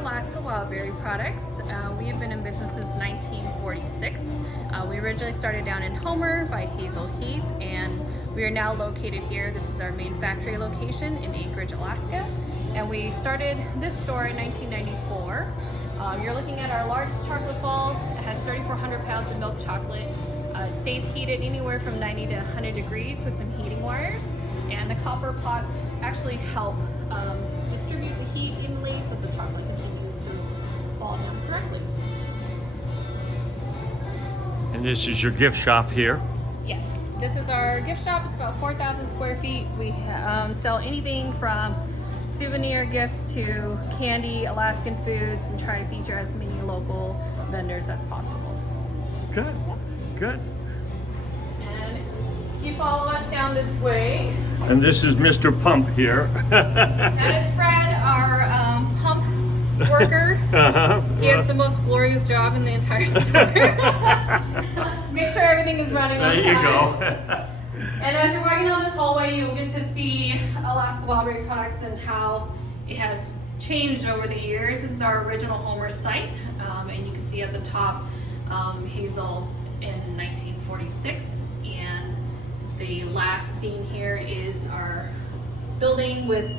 Alaska Wildberry Products. We have been in business since 1946. We originally started down in Homer by Hazel Heath, and we are now located here. This is our main factory location in Anchorage, Alaska. And we started this store in 1994. You're looking at our largest chocolate ball. It has 3,400 pounds of milk chocolate. It stays heated anywhere from 90 to 100 degrees with some heating wires. And the copper pots actually help distribute the heat evenly so the chocolate continues to fall down correctly. And this is your gift shop here? Yes, this is our gift shop. It's about 4,000 square feet. We sell anything from souvenir gifts to candy, Alaskan foods. We try to feature as many local vendors as possible. Good, good. And you follow us down this way. And this is Mr. Pump here. That is Fred, our pump worker. He has the most glorious job in the entire store. Make sure everything is running on time. There you go. And as you're walking down this hallway, you'll get to see Alaska Wildberry Products and how it has changed over the years. This is our original Homer site, and you can see at the top Hazel in 1946. And the last scene here is our building with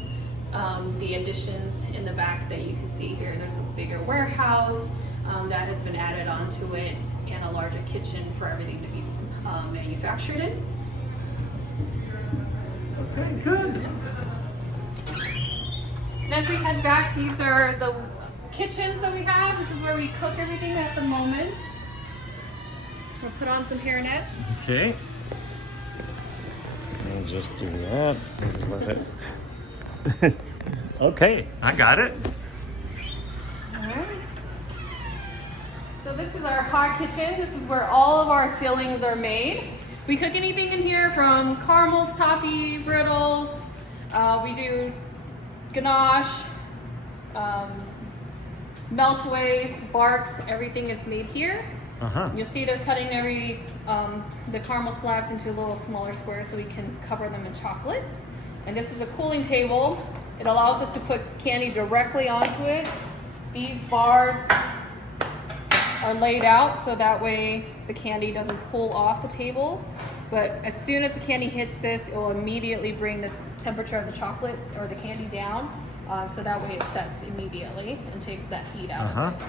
the additions in the back that you can see here. There's a bigger warehouse that has been added onto it, and a larger kitchen for everything to be manufactured in. Okay, good. And as we head back, these are the kitchens that we have. This is where we cook everything at the moment. We'll put on some hairnets. Okay. I'll just do that. Just let it. Okay, I got it. All right. So this is our hot kitchen. This is where all of our fillings are made. We cook anything in here from caramels, toffee, brittles. We do ganache, meltaways, barks. Everything is made here. You'll see they're cutting the caramel slabs into little smaller squares so we can cover them in chocolate. And this is a cooling table. It allows us to put candy directly onto it. These bars are laid out so that way the candy doesn't pull off the table. But as soon as the candy hits this, it will immediately bring the temperature of the chocolate or the candy down. So that way it sets immediately and takes that heat out of it.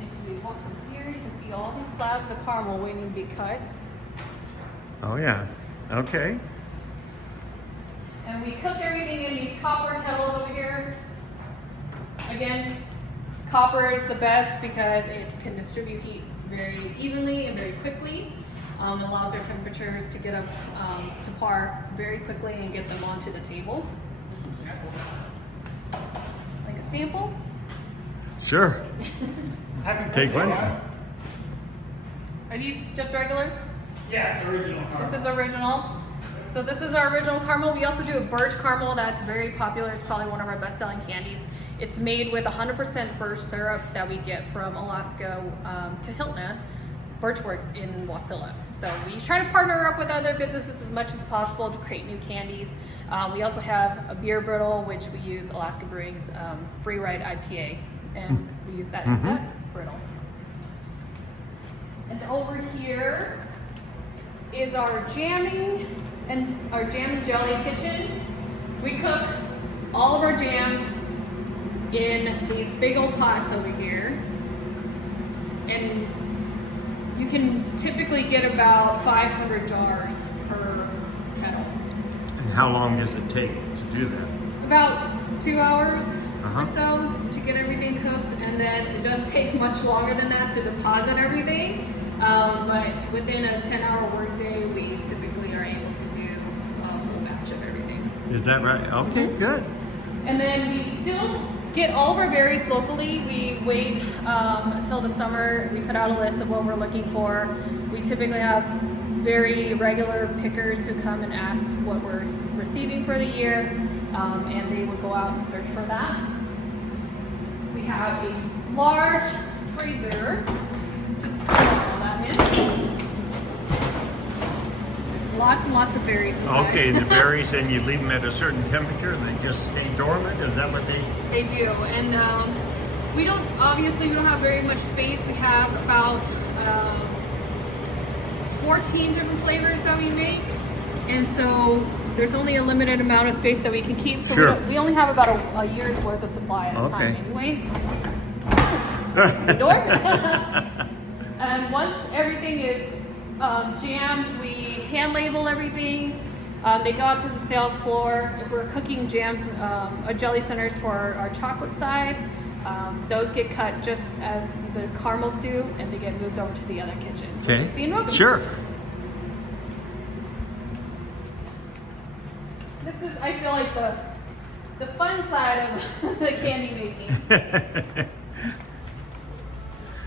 If we walk through here, you can see all these slabs of caramel waiting to be cut. Oh yeah, okay. And we cook everything in these copper kettles over here. Again, copper is the best because it can distribute heat very evenly and very quickly. It allows our temperatures to get up to par very quickly and get them onto the table. Like a sample? Sure. Take one. Are these just regular? Yeah, it's original caramel. This is original. So this is our original caramel. We also do a birch caramel that's very popular. It's probably one of our best-selling candies. It's made with 100% birch syrup that we get from Alaska Kahiltna Birchworks in Wasilla. So we try to partner up with other businesses as much as possible to create new candies. We also have a beer brittle, which we use Alaska Brewing's Free Ride IPA, and we use that in that brittle. And over here is our jamming and our jam and jelly kitchen. We cook all of our jams in these big old pots over here, and you can typically get about 500 jars per kettle. And how long does it take to do that? About 2 hours or so to get everything cooked, and then it does take much longer than that to deposit everything. But within a 10-hour workday, we typically are able to do a full batch of everything. Is that right? Okay, good. And then we still get all of our berries locally. We wait until the summer. We put out a list of what we're looking for. We typically have very regular pickers who come and ask what we're receiving for the year, and they would go out and search for that. We have a large freezer. Just all that in. There's lots and lots of berries inside. Okay, the berries, and you leave them at a certain temperature and they just stay dormant? Is that what they... They do, and we don't have very much space. We have about 14 different flavors that we make, and so there's only a limited amount of space that we can keep. So Sure. we only have about a year's worth of supply at a time anyways. The door. And once everything is jammed, we hand label everything. They go out to the sales floor. If we're cooking jams, jelly centers for our chocolate side, those get cut just as the caramels do, and they get moved over to the other kitchen. Okay. See and welcome. Sure. This is, I feel like, the fun side of the candy making.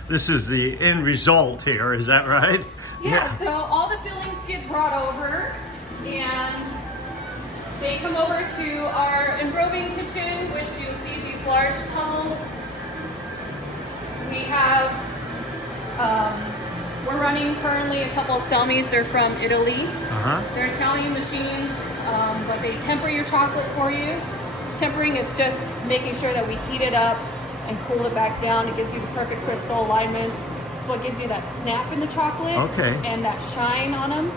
This is the end result here, is that right? Yeah, so all the fillings get brought over, and they come over to our enrobing kitchen, which you see these large tunnels. We have, we're running currently a couple of Selmies. They're from Italy. They're Italian machines, but they temper your chocolate for you. Tempering is just making sure that we heat it up and cool it back down. It gives you the perfect crystal alignments. It's what gives you that snap in the chocolate and that shine on them.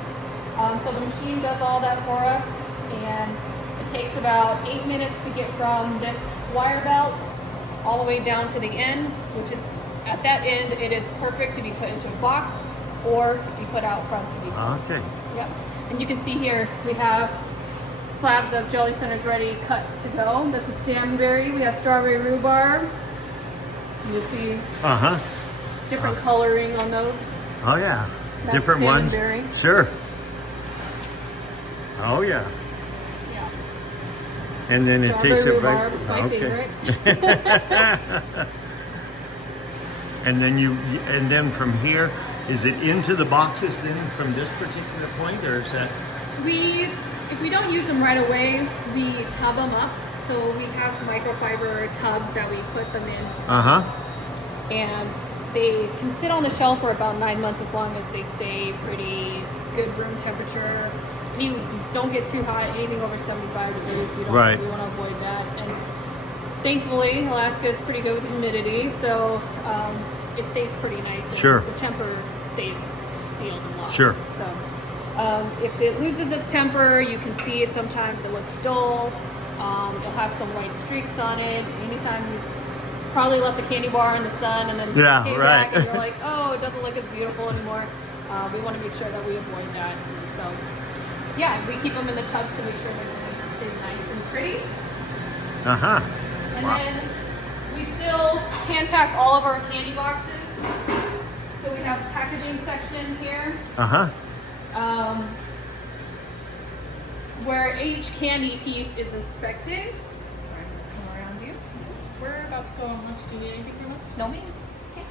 So the machine does all that for us, and it takes about 8 minutes to get from this wire belt all the way down to the end, which is at that end, it is perfect to be put into a box or be put out front to be sold. Okay. Yep. And you can see here we have slabs of jelly centers ready cut to go. This is salmonberry. We have strawberry rhubarb. You'll see different coloring on those. Oh yeah, That's different ones. salmonberry. Sure. Oh yeah. Yeah. And then it takes it right. Rhubarb is my favorite. And then from here, is it into the boxes then from this particular point, or is that? If we don't use them right away, we tub them up. So we have microfiber tubs that we put them in. And they can sit on the shelf for about 9 months as long as they stay pretty good room temperature. And you don't get too hot, anything over 75 degrees. We want to avoid that. And thankfully, Alaska is pretty good with humidity, so it stays pretty nice. Sure. The temper stays sealed and locked. Sure. So if it loses its temper, you can see it sometimes it looks dull. It'll have some white streaks on it. Anytime you probably left the candy bar in the sun and then came back and you're like, oh, it doesn't look as beautiful anymore. We want to make sure that we avoid that. So yeah, we keep them in the tubs to make sure that they stay nice and pretty. And then we still hand pack all of our candy boxes. So we have a packaging section here. Where each candy piece is inspected. Sorry, I'm come around you. We're about to go on lunch. Do you need anything from us? No, ma'am. Okay.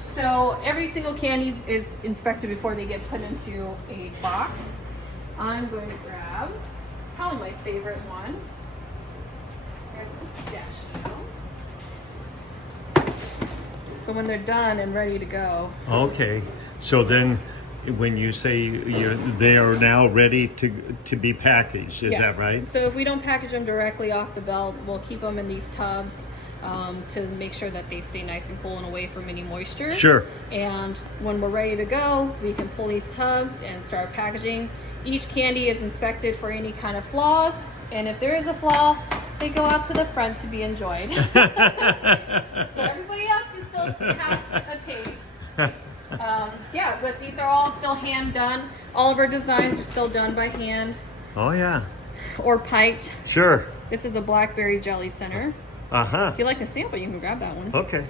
So every single candy is inspected before they get put into a box. I'm going to grab probably my favorite one. There's some pistachio. So when they're done and ready to go. Okay. So then, when you say they are now ready to be packaged, is that right? So if we don't package them directly off the belt, we'll keep them in these tubs to make sure that they stay nice and cool and away from any moisture. Sure. And when we're ready to go, we can pull these tubs and start packaging. Each candy is inspected for any kind of flaws, and if there is a flaw, they go out to the front to be enjoyed. So everybody else can still have a taste. Yeah, but these are all still hand done. All of our designs are still done by hand. Oh yeah. Or piped. Sure. This is a blackberry jelly center. If you like a sample, you can grab that one. Okay.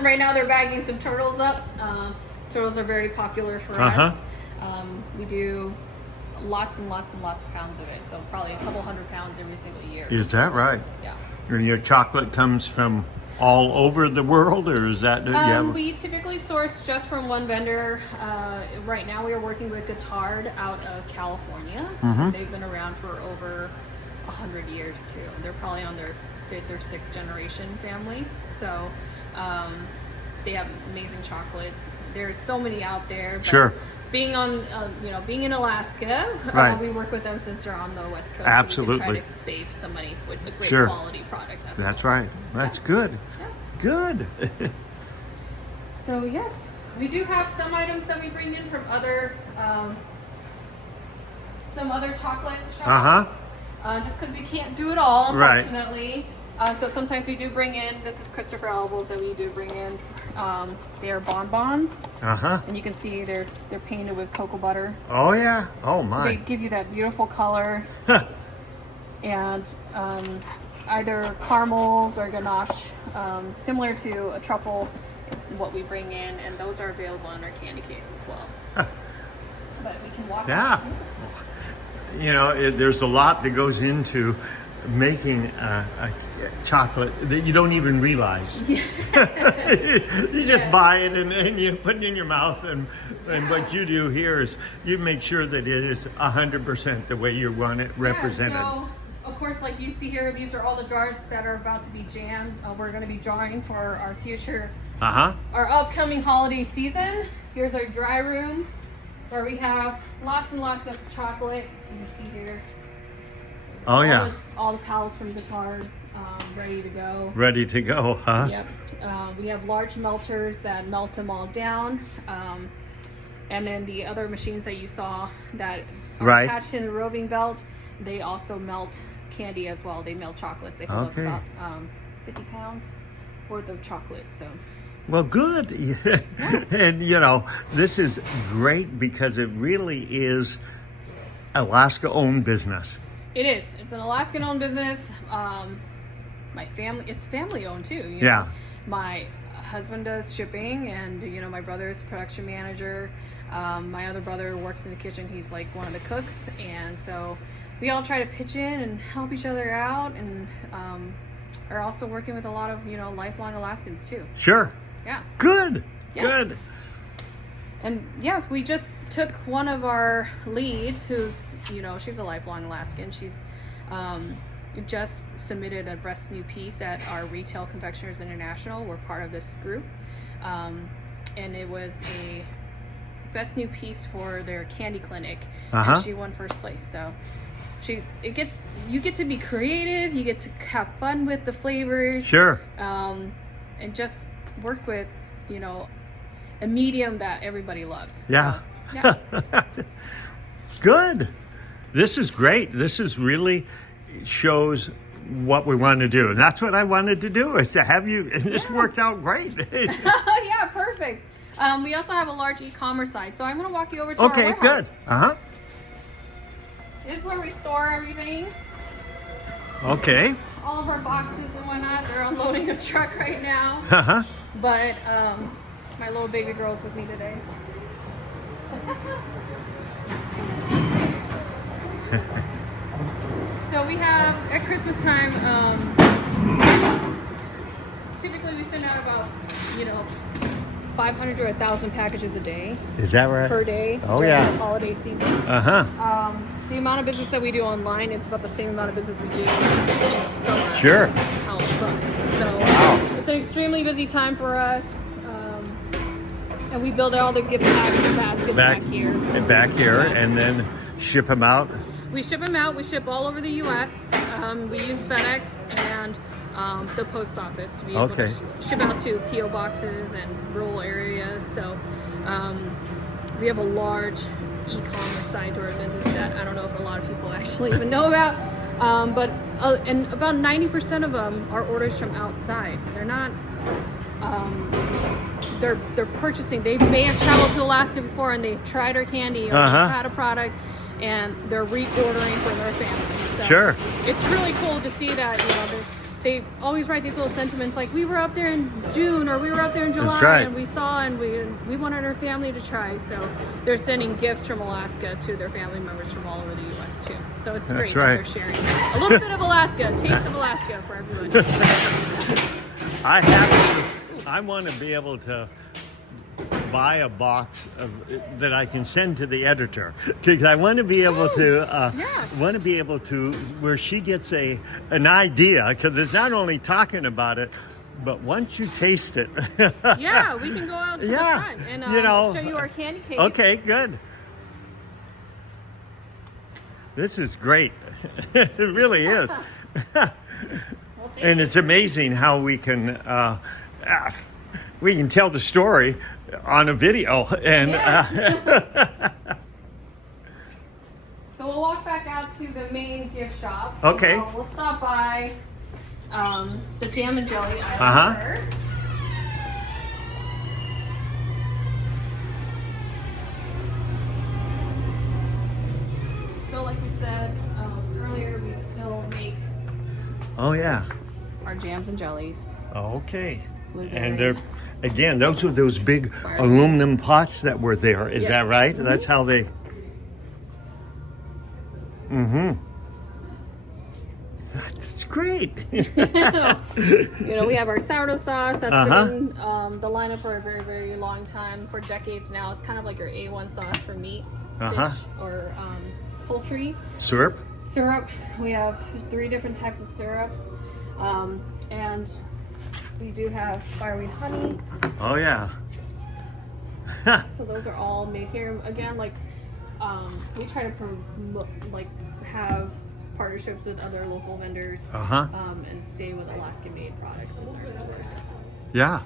Right now they're bagging some turtles up. Turtles are very popular for us. We do lots and lots and lots of pounds of it, so probably a couple 100 pounds every single year. Is that right? Yeah. And your chocolate comes from all over the world, or is that? We typically source just from one vendor. Right now we are working with Guittard out of California. They've been around for over 100 years too. They're probably on their fifth or sixth generation family. So they have amazing chocolates. There's so many out there. But Sure. Being on, being in Alaska, Right. we work with them since they're on the West Coast. Absolutely. So we can try to save some money with a great Sure. quality product. That's right. That's good. Yeah. Good. So yes, we do have some items that we bring in from other, some other chocolate shops. Just because we can't do it all, Right. unfortunately. So sometimes we do bring in. This is Christopher Elbows that we do bring in. They are bonbons, and you can see they're painted with cocoa butter. Oh yeah. Oh So they my. give you that beautiful color. And either caramels or ganache, similar to a truffle, is what we bring in, and those are available in our candy case as well. But we can walk. Yeah. You know, there's a lot that goes into making a chocolate that you don't even realize. You just buy it and you put it in your mouth, and what you do here is you make sure that it is 100% the way you want it represented. Yeah, so, of course, like you see here, these are all the jars that are about to be jammed. We're going to be drawing for our future, our upcoming holiday season. Here's our dry room where we have lots and lots of chocolate. You can see here. Oh yeah. All the pals from Guitar ready to go. Ready to go, huh? Yep. We have large melters that melt them all down. And then the other machines that you saw that are Right. attached to the roving belt, they also melt candy as well. They melt chocolates. They hold up Okay. about 50 pounds worth of chocolate. So Well, good. And you know, this is great because it really is Alaska-owned business. it is. It's an Alaskan-owned business. It's family-owned too. You know? Yeah. My husband does shipping, and my brother is production manager. My other brother works in the kitchen. He's like one of the cooks, and so we all try to pitch in and help each other out, and are also working with a lot of lifelong Alaskans too. Sure. Yeah. Good. Yes. Good. And yeah, we just took one of our leads, who's she's a lifelong Alaskan. She's just submitted a breast new piece at our Retail Confectioners International. We're part of this group, and it was a best new piece for their candy clinic, and she won first place. So you get to be creative, you get to have fun with the flavors, Sure. and just work with a medium that everybody loves. Yeah. So, yeah. Good. This is great. This is really shows what we want to do. And that's what I wanted to do, is to have you, and this worked out great. Yeah, perfect. We also have a large e-commerce site, so I'm going to walk you over to our Okay, warehouse. good. This is where we store everything. Okay. All of our boxes and whatnot. They're unloading a truck right now. But my little baby girl's with me today. So we have, at Christmas time, typically we send out about 500 to 1,000 packages a day. Is that right? Per day. Oh, during yeah. the holiday season. The amount of business that we do online is about the same amount of business we do in the summer. Sure. Out front. So it's an extremely busy time for us. And we build all the gift baskets back here. Back here, and then ship them out. We ship them out. We ship all over the U.S. We use FedEx and the post office to be able to ship out to P.O. boxes and rural areas. So we have a large e-commerce side to our business that I don't know if a lot of people actually even know about. But and about 90% of them are orders from outside. They're not. They're purchasing. They may have traveled to Alaska before and they tried our candy or had a product, and they're reordering for their family. So Sure. It's really cool to see that they always write these little sentiments like, we were up there in June or we were up there in July. That's right. And we saw and we wanted our family to try. So they're sending gifts from Alaska to their family members from all over the U.S. too. So it's great That's right. that they're sharing a little bit of Alaska, a taste of Alaska for everyone. I want to be able to buy a box that I can send to the editor, because I want to be able to where she gets an idea, because it's not only talking about it, but once you taste it. Yeah, we can go out to the front and show you our candy case. Okay, good. This is great. It really is. And it's amazing how we can tell the story on a video. And yes. So we'll walk back out to the main gift shop. Okay. We'll stop by the jam and jelly aisle first. So like we said earlier, we still make our jams and jellies. Okay. Blueberry. And those were those big aluminum pots that were there. Is that right? Mm-hmm. That's how they... Mm-hmm. That's great. We have our sourdough sauce that's been in the lineup for a very, very long time, for decades now. It's kind of like your A1 sauce for meat, fish, or poultry. Syrup? We have 3 different types of syrups, and we do have fireweed honey. Oh yeah. So those are all made here. Again, we try to have partnerships with other local vendors, and stay with Alaska-made products in our stores. Yeah.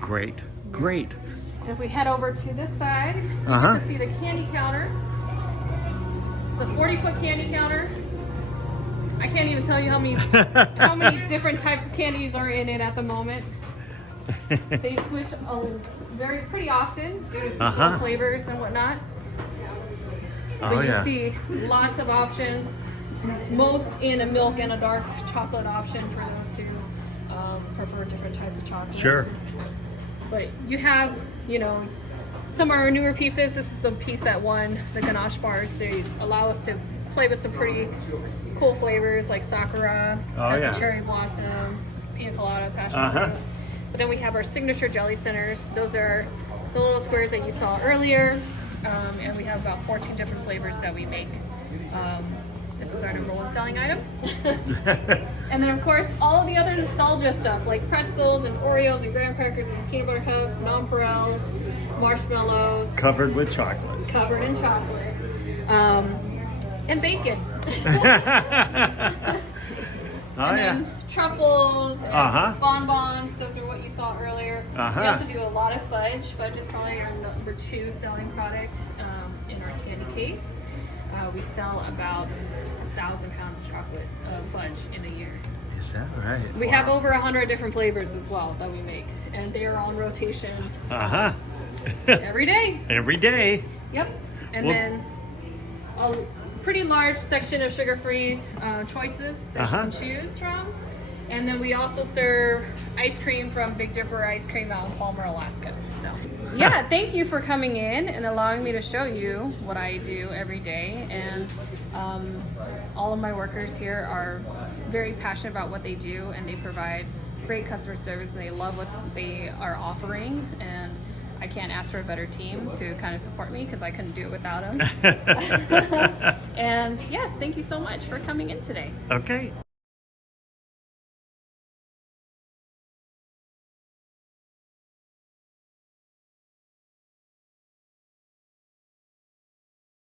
Great. And if we head over to this side, you get to see the candy counter. It's a 40-foot candy counter. I can't even tell you how many different types of candies are in it at the moment. They switch pretty often due to seasonal flavors and whatnot. But you see lots of options. It's most in a milk and a dark chocolate option for those who prefer different types of chocolates. Sure. But you have, some of our newer pieces. This is the piece that won the ganache bars. They allow us to play with some pretty cool flavors like sakura, that's a cherry blossom, pina colada, passion fruit. But then we have our signature jelly centers. Those are the little squares that you saw earlier. And we have about 14 different flavors that we make. This is our #1 selling item. And then of course, all of the other nostalgia stuff like pretzels and Oreos and graham crackers and peanut butter cups, nonpareils, marshmallows. Covered with chocolate. Covered in chocolate. And bacon. And then truffles and bonbons. Those are what you saw earlier. We also do a lot of fudge. Fudge is probably our #2 selling product in our candy case. We sell about 1,000 pounds of chocolate fudge in a year. Is that right? We have over 100 different flavors as well that we make, and they are on rotation every day. Every day. Yep. And then a pretty large section of sugar-free choices that you can choose from. And then we also serve ice cream from Big Dipper Ice Cream out in Palmer, Alaska. So, yeah, thank you for coming in and allowing me to show you what I do every day. And all of my workers here are very passionate about what they do, and they provide great customer service, and they love what they are offering. And I can't ask for a better team to kind of support me, because I couldn't do it without them. And yes, thank you so much for coming in today. Okay.